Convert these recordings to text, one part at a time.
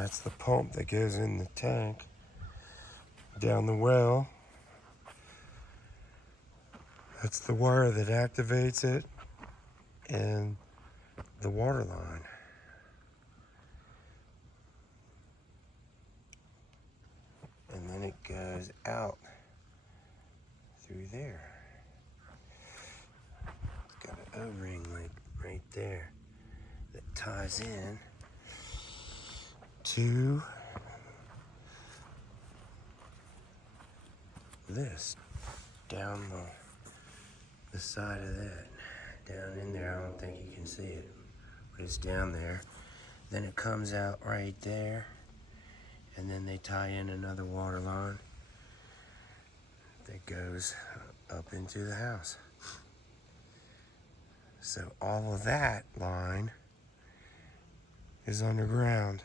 That's the pump that goes in the tank down the well. That's the wire that activates it and the water line. And then it goes out through there. It's got an O-ring right there that ties in to this down the side of that. Down in there, I don't think you can see it, but it's down there. Then it comes out right there, and then they tie in another water line that goes up into the house. So all of that line is underground.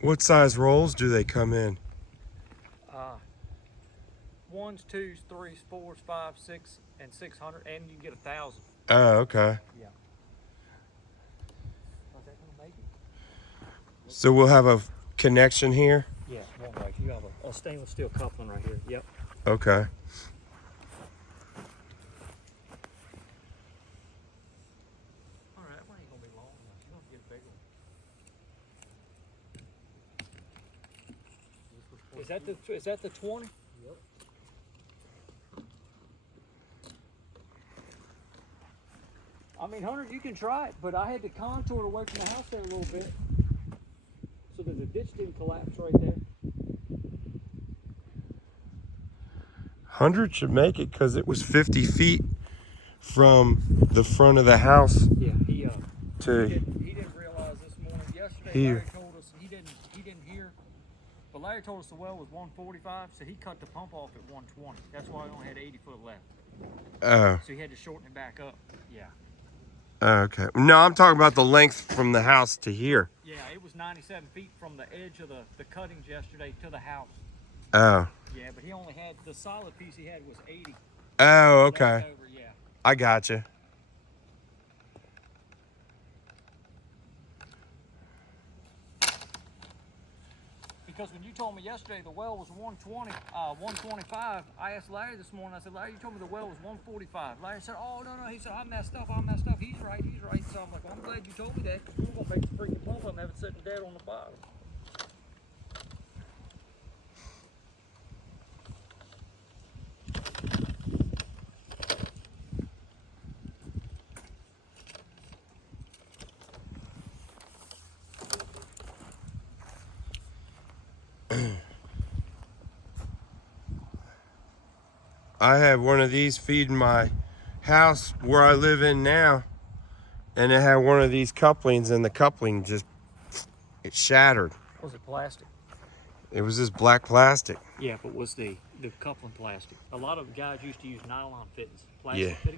What size rolls do they come in? 1s, 2s, 3s, 4s, 5s, 6, and 600, and you can get 1,000. Oh, okay. Yeah. Is that gonna make it? So we'll have a connection here? Yeah, one way. You have a stainless steel coupling right here. Yep. Okay. All right, that one ain't gonna be long enough. You're gonna get a big one. Is that the 20? Yep. I mean, Hunter, you can try it, but I had to contour it away from the house there a little bit so that the ditch didn't collapse right there. 100 should make it because it was 50 feet from the front of the house Yeah, he to didn't realize this morning. Yesterday, here. Larry told us he didn't hear. But Larry told us the well was 145, so he cut the pump off at 120. That's why he only had 80 foot left. Oh. So he had to shorten it back up. Yeah. Okay. No, I'm talking about the length from the house to here. Yeah, it was 97 feet from the edge of the cuttings yesterday to the house. Oh. Yeah, but he only had, the solid piece he had was 80. Oh, okay. Left over, yeah. I gotcha. Because when you told me yesterday the well was 120, 125, I asked Larry this morning, I said, Larry, you told me the well was 145. Larry said, oh, no, he said, I messed up. He's right. So I'm like, well, I'm glad you told me that, because we're going to make the freaking pump up and have it sitting dead on the bottom. I have one of these feeding my house where I live in now, and it had one of these couplings, and the coupling just, it shattered. Was it plastic? It was this black plastic. Yeah, but was the coupling plastic? A lot of guys used to use nylon fittings, plastic Yeah. fittings.